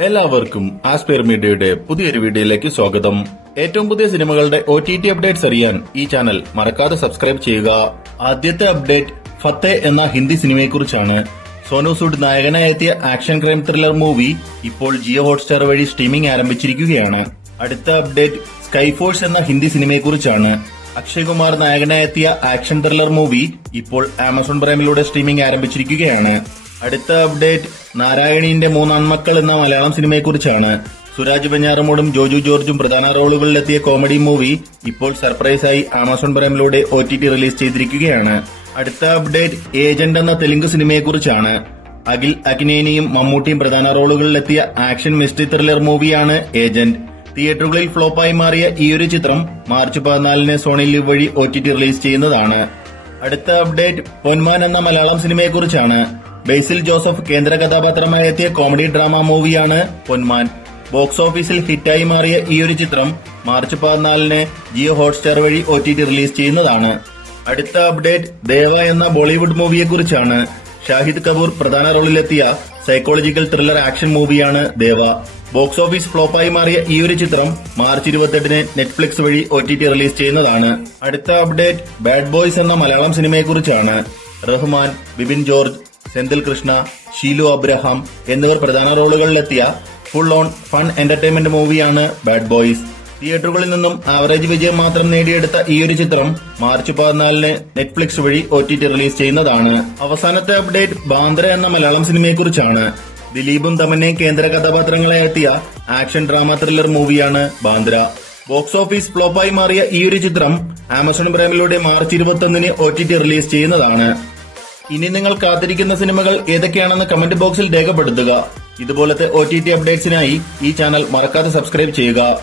എല്ലാവർക്കും ആസ്പെയർ മീഡിയയുടെ പുതിയൊരു വീഡിയോയിലേക്ക് സ്വാഗതം. ഏറ്റവും പുതിയ സിനിമകളുടെ OTT അപ്ഡേറ്റ്സ് അറിയാൻ ഈ ചാനൽ മറക്കാതെ സബ്സ്ക്രൈബ് ചെയ്യുക. ആദ്യത്തെ അപ്ഡേറ്റ് ഫത്തേ എന്ന Hindi സിനിമയെക്കുറിച്ചാണ്. Sonu സൂഡ് നായകനായെത്തിയ action crime thriller movie ഇപ്പോൾ ജിയോ ഹോട്ട്സ്റ്റാർ വഴി സ്ട്രീമിംഗ് ആരംഭിച്ചിരിക്കുകയാണ്. അടുത്ത അപ്ഡേറ്റ് സ്കൈഫോഴ്സ് എന്ന ഹിന്ദി സിനിമയെക്കുറിച്ചാണ്. അക്ഷയ് കുമാർ നായകനായെത്തിയ ആക്ഷൻ ത്രില്ലർ മൂവി ഇപ്പോൾ ആമസോൺ പ്രൈമിലൂടെ സ്ട്രീമിംഗ് ആരംഭിച്ചിരിക്കുകയാണ്. അടുത്ത അപ്ഡേറ്റ് നാരായണീന്റെ മൂന്നാൺമക്കൾ എന്ന മലയാളം സിനിമയെക്കുറിച്ചാണ്. സുരാജ് വെഞ്ഞാറമൂടും ജോജു ജോർജും പ്രധാന റോളുകളിലെത്തിയ കോമഡി മൂവി ഇപ്പോൾ സർപ്രൈസായി ആമസോൺ പ്രൈമിലൂടെ OTT റിലീസ് ചെയ്തിരിക്കുകയാണ്. അടുത്ത അപ്ഡേറ്റ് ഏജന്റ് എന്ന തെലുങ്ക് സിനിമയെക്കുറിച്ചാണ്. അഖിൽ അക്നേനിയും മമ്മൂട്ടിയും പ്രധാന റോളുകളിലെത്തിയ ആക്ഷൻ മിസ്റ്ററി ത്രില്ലർ മൂവിയാണ് ഏജന്റ്. തിയേറ്ററുകളിൽ ഫ്ലോപ്പായി മാറിയ ഈയൊരു ചിത്രം മാർച്ച് 14 സോണി ലിവ് വഴി OTT റിലീസ് ചെയ്യുന്നതാണ്. അടുത്ത അപ്ഡേറ്റ് പൊന്മാൻ എന്ന മലയാളം സിനിമയെക്കുറിച്ചാണ്. ബേസിൽ ജോസഫ് കേന്ദ്ര കഥാപാത്രമായി എത്തിയ കോമഡി ഡ്രാമ മൂവിയാണ് പൊന്മാൻ. ബോക്സ് ഓഫീസിൽ ഹിറ്റായി മാറിയ ഈയൊരു ചിത്രം മാർച്ച് 14 ജിയോ ഹോട്ട്സ്റ്റാർ വഴി OTT റിലീസ് ചെയ്യുന്നതാണ്. അടുത്ത അപ്ഡേറ്റ് ദേവ എന്ന ബോളിവുഡ് മൂവിയെക്കുറിച്ചാണ്. ഷാഹിദ് കപൂർ പ്രധാന റോളിലെത്തിയ സൈക്കോളജിക്കൽ ത്രില്ലർ ആക്ഷൻ മൂവിയാണ് ദേവ. ബോക്സ് ഓഫീസ് ഫ്ലോപ്പായി മാറിയ ഈയൊരു ചിത്രം മാർച്ച് 28 നെറ്റ്ഫ്ലിക്സ് വഴി OTT റിലീസ് ചെയ്യുന്നതാണ്. അടുത്ത അപ്ഡേറ്റ് ബാഡ് ബോയ്സ് എന്ന മലയാളം സിനിമയെക്കുറിച്ചാണ്. റഹ്മാൻ, ബിബിൻ ജോർജ്, സെന്തിൽ കൃഷ്ണ, ഷീലു അബ്രഹാം എന്നിവർ പ്രധാന റോളുകളിലെത്തിയ ഫുൾ ഓൺ ഫൺ എന്റർടൈൻമെന്റ് മൂവിയാണ് ബാഡ് ബോയ്സ്. തിയേറ്ററുകളിൽ നിന്നും ആവറേജ് വിജയം മാത്രം നേടിയെടുത്ത ഈയൊരു ചിത്രം മാർച്ച് 14 നെറ്റ്ഫ്ലിക്സ് വഴി OTT റിലീസ് ചെയ്യുന്നതാണ്. അവസാനത്തെ അപ്ഡേറ്റ് ബാന്ദ്ര എന്ന മലയാളം സിനിമയെക്കുറിച്ചാണ്. ദിലീപും തമന്നയും കേന്ദ്ര കഥാപാത്രങ്ങളായി എത്തിയ ആക്ഷൻ ഡ്രാമ ത്രില്ലർ മൂവിയാണ് ബാന്ദ്ര. ബോക്സ് ഓഫീസ് ഫ്ലോപ്പായി മാറിയ ഈയൊരു ചിത്രം ആമസോൺ പ്രൈമിലൂടെ മാർച്ച് 21 OTT റിലീസ് ചെയ്യുന്നതാണ്. ഇനി നിങ്ങൾ കാത്തിരിക്കുന്ന സിനിമകൾ ഏതൊക്കെയാണെന്ന് കമന്റ് ബോക്സിൽ രേഖപ്പെടുത്തുക. ഇതുപോലത്തെ OTT അപ്ഡേറ്റ്സിനായി ഈ ചാനൽ മറക്കാതെ സബ്സ്ക്രൈബ് ചെയ്യുക.